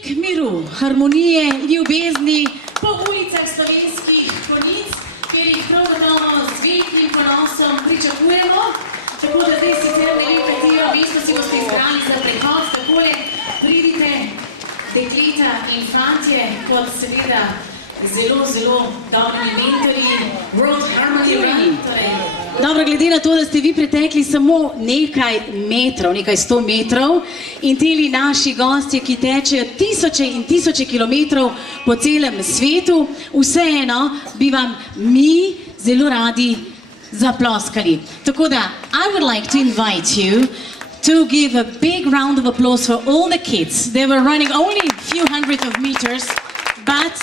Praznik miru, harmonije, ljubezni po ulicah slovenskih konic, kjer jih prav gotovo z velikim ponosom pričakujemo. Tako da zdaj sicer ne vem, katero mesto si boste izbrali za prehod, takole pridite dekleta in fantje kot seveda zelo, zelo dobrimi mentorji World Harmony Run. Dobro, glede na to, da ste vi pretekli samo nekaj metrov, nekaj 100 metrov in teli naši gostje, ki tečejo tisoče in tisoče kilometrov po celem svetu, vseeno bi vam mi zelo radi zaploskali. Tako da, I would like to invite you to give a big round of applause for all the kids. They were running only a few hundred of meters, but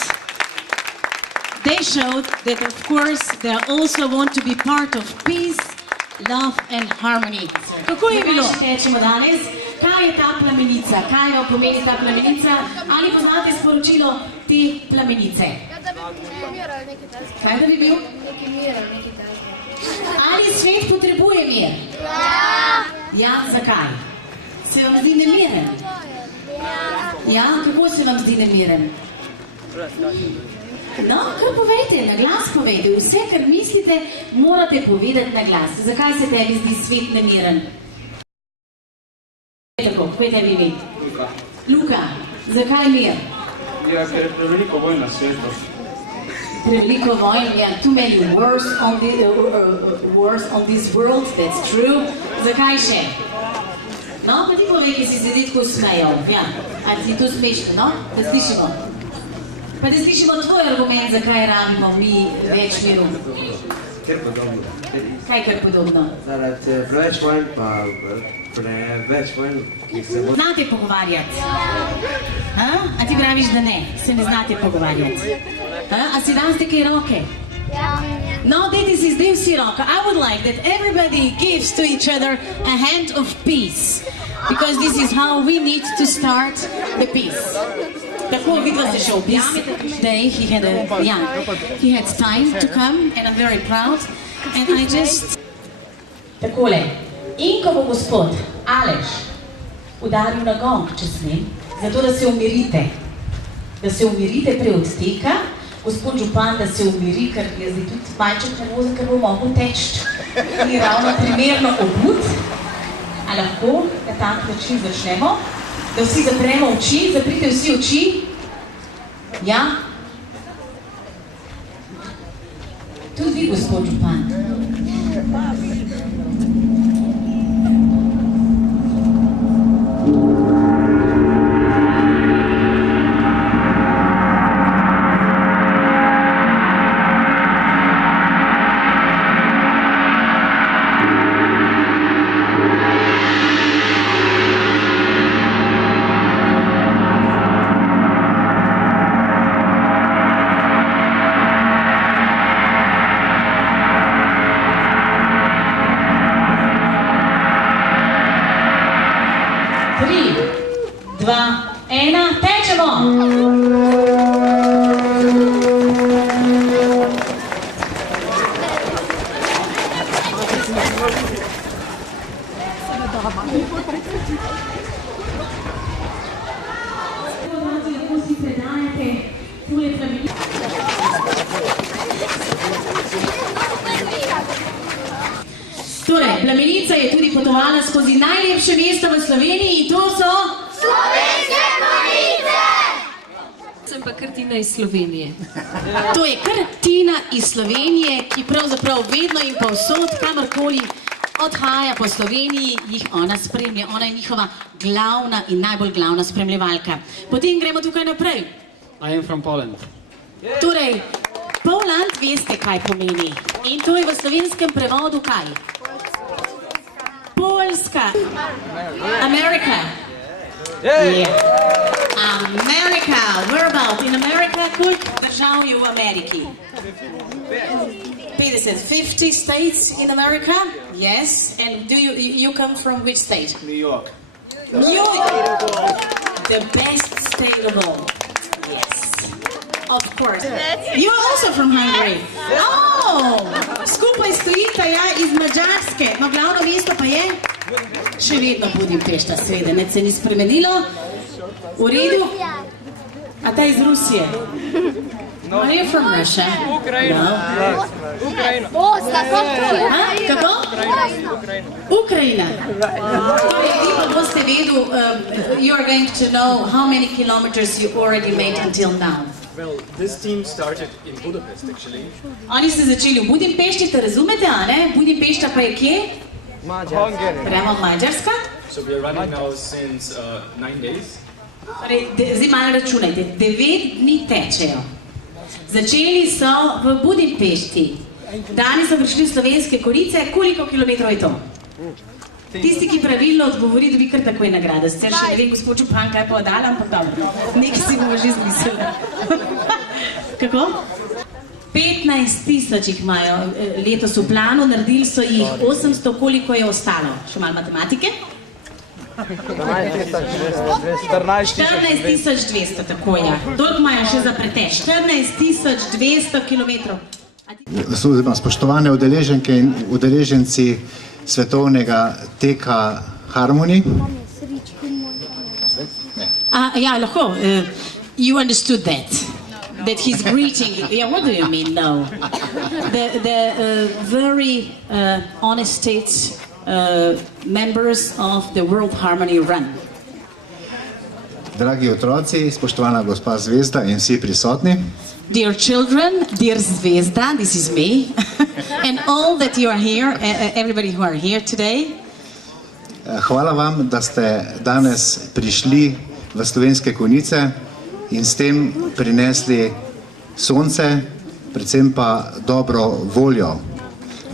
they showed that, of course, they also want to be part of peace, love and harmony. Kako je bilo? Tečemo danes. Kaj je ta plamenica? Kaj jo pomeni ta plamenica? Ali poznate sporočilo te plamenice? Da bi mir ali nekaj takega. Kaj da bi bil? Neki mir ali nekaj takega. Ali svet potrebuje mir? Ja. Ja, zakaj? Se vam zdi nemiren? Ja, kako se vam zdi nemiren? No, kar povejte, na glas povejte. Vse, kar mislite, morate povedati na glas. Zakaj se tebi zdi svet nemiren? Tako, kaj tebi vi? Luka. Luka, zakaj mir? Ja, ker je preveliko vojn na svetu. Preveliko vojn, ja, too many wars on this world, that's true. Zakaj še? No, pa ti povej, ki si se tako smejal. Ja, ali ti to smešno, no? Da slišimo. Pa da slišimo tvoj argument, zakaj rabimo mi več miru. Ker podobno. Kaj kar podobno? Zaradi preveč vojn pa preveč vojn, ki se bo... Znate pogovarjati? A ti praviš, da ne? Se ne znate pogovarjati? A si daste kaj roke? No, dajte si zdaj vsi roko. I would like that everybody gives to each other a hand of peace. Because this is how we need to start the peace. Tako, vidva se še objamete. Today he had time to come and I'm very proud. And I just... Takole. In ko bo gospod Aleš udaril na gong, če smem, zato da se umirite. Da se umirite pre odteka, gospod župan, da se umiri, ker je zdaj tudi malček nervozen, ker bo mogel teči. Ni ravno primerno obut. A lahko na tak način začnemo? Da vsi zapremo oči, zaprite vsi oči. Ja? Tudi vi, gospod župan. Tečemo! Torej, plamenica je tudi potovala skozi najlepše mesto v Sloveniji in to so... Slovenske Konjice! Sem pa kar Tina iz Slovenije. To je kar Tina iz Slovenije, ki pravzaprav vedno in povsod, kamorkoli odhaja po Sloveniji, jih ona spremlja. Ona je njihova glavna in najbolj glavna spremljevalka. Potem gremo tukaj naprej. I am from Poland. Torej, Poland veste, kaj pomeni. In to je v slovenskem prevodu kaj? Poljska. Amerika. Yeah. America. Where about? In America? Koliko držav je v Ameriki? 50 states in America? Yes. And do you come from which state? New York. New York. The best state of all. Yes. Of course. You're also from Hungary. Oh! Skupaj stojita iz Mađarske. No, glavno mesto pa je? Še vedno Budimpešta, seveda, ne se ni spremenilo. V redu? A ta iz Rusije? No. Are you from Russia? Ukrajina. No. Bosna, kako je? A? Kako? Ukrajina. Torej, vi pa boste vedeli, you are going to know how many kilometers you already made until now. Well, this team started in Budapest actually. Oni ste začeli v Budimpešti, te razumete, a ne? Budimpešta pa je kje? Prema Mađarska. So we are running now since 9 days. Torej, zdaj malo računajte, 9 dni tečejo. Začeli so v Budimpešti. Danes so prišli v Slovenske Konjice. Koliko kilometrov je to? Tisti, ki pravilno odgovori, dobi kar takoj nagrado. Sicer še ne vem, gospod Župan, kaj pa odala, ampak dobro. Nekaj si bomo že izmislili. Kako? 15.000 jih imajo letos v planu, naredili so jih 800, koliko je ostalo? Še malo matematike? 14.200, tako je. Toliko imajo še za pretež. 14.200 kilometrov. Spoštovane udeleženke in udeleženci svetovnega teka Harmony. Ja, lahko. You understood that. That he's greeting. Yeah, what do you mean? No. The very honest states members of the World Harmony Run. Dragi otroci, spoštovana gospa Zvezda in vsi prisotni. Dear children, dear Zvezda, this is me, and all that you are here, everybody who are here today. Hvala vam, da ste danes prišli v Slovenske Konjice in s tem prinesli sonce, predvsem pa dobro voljo.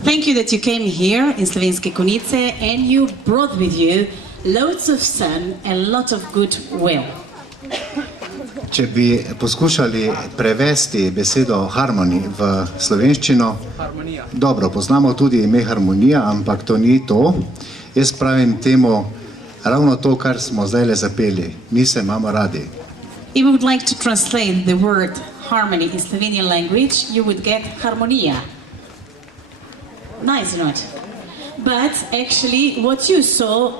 Thank you that you came here in Slovenske Konjice and you brought with you loads of sun and lots of good will. Če bi poskušali prevesti besedo harmony v slovenščino, dobro, poznamo tudi ime harmonija, ampak to ni to. Jaz pravim temu ravno to, kar smo zdaj le zapeli. Mi se imamo radi. If you would like to translate the word harmony in Slovenian language, you would get harmonija. Nice, not? But actually, what you saw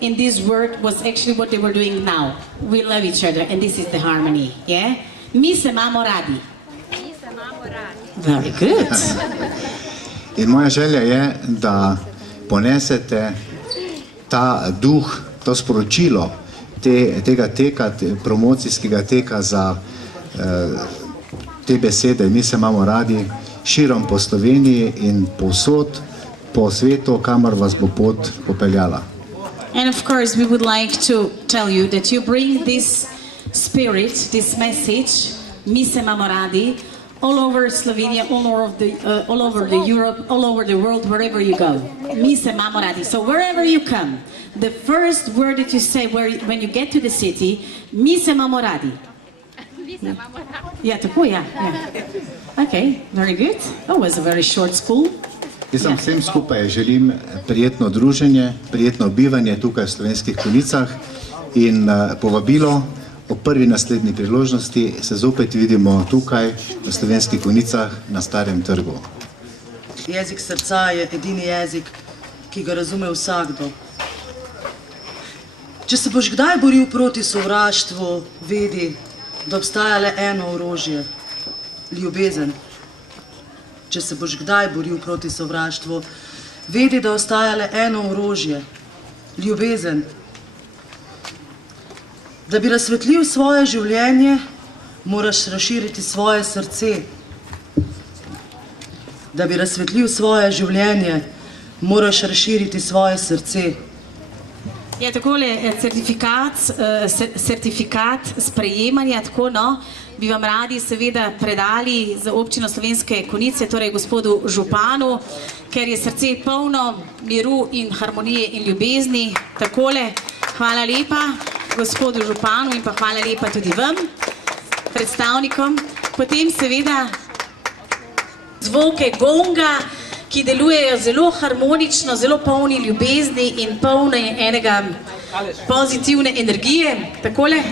in this word was actually what they were doing now. We love each other, and this is the harmony, yeah? Mi se imamo radi. Very good. In moja želja je, da ponesete ta duh, to sporočilo tega teka, promocijskega teka za te besede, mi se imamo radi, širom po Sloveniji in povsod po svetu, kamor vas bo pot popeljala. And of course, we would like to tell you that you bring this spirit, this message, mi se imamo radi, all over Slovenia, all over the Europe, all over the world, wherever you go. Mi se imamo radi. So wherever you come, the first word that you say when you get to the city, mi se imamo radi. Ja, tako, ja. Okay, very good. That was a very short school. Jaz vsem skupaj želim prijetno druženje, prijetno bivanje tukaj v Slovenskih Konjicah in povabilo o prvi naslednji priložnosti se zopet vidimo tukaj v Slovenskih Konjicah na Starem trgu. Jezik srca je edini jezik, ki ga razume vsakdo. Če se boš kdaj boril proti sovraštvu, vedi, da obstaja le eno orožje – ljubezen. Če se boš kdaj boril proti sovraštvu, vedi, da obstaja le eno orožje – ljubezen. Da bi razsvetlil svoje življenje, moraš razširiti svoje srce. Da bi razsvetlil svoje življenje, moraš razširiti svoje srce. Je takole certifikat sprejemanja, tako no, bi vam radi seveda predali za občino Slovenske Konjice, torej gospodu županu, ker je srce polno miru in harmonije in ljubezni. Takole, hvala lepa gospodu županu in pa hvala lepa tudi vam, predstavnikom. Potem seveda zvoke gonga, ki delujejo zelo harmonično, zelo polni ljubezni in polne enega pozitivne energije. Takole.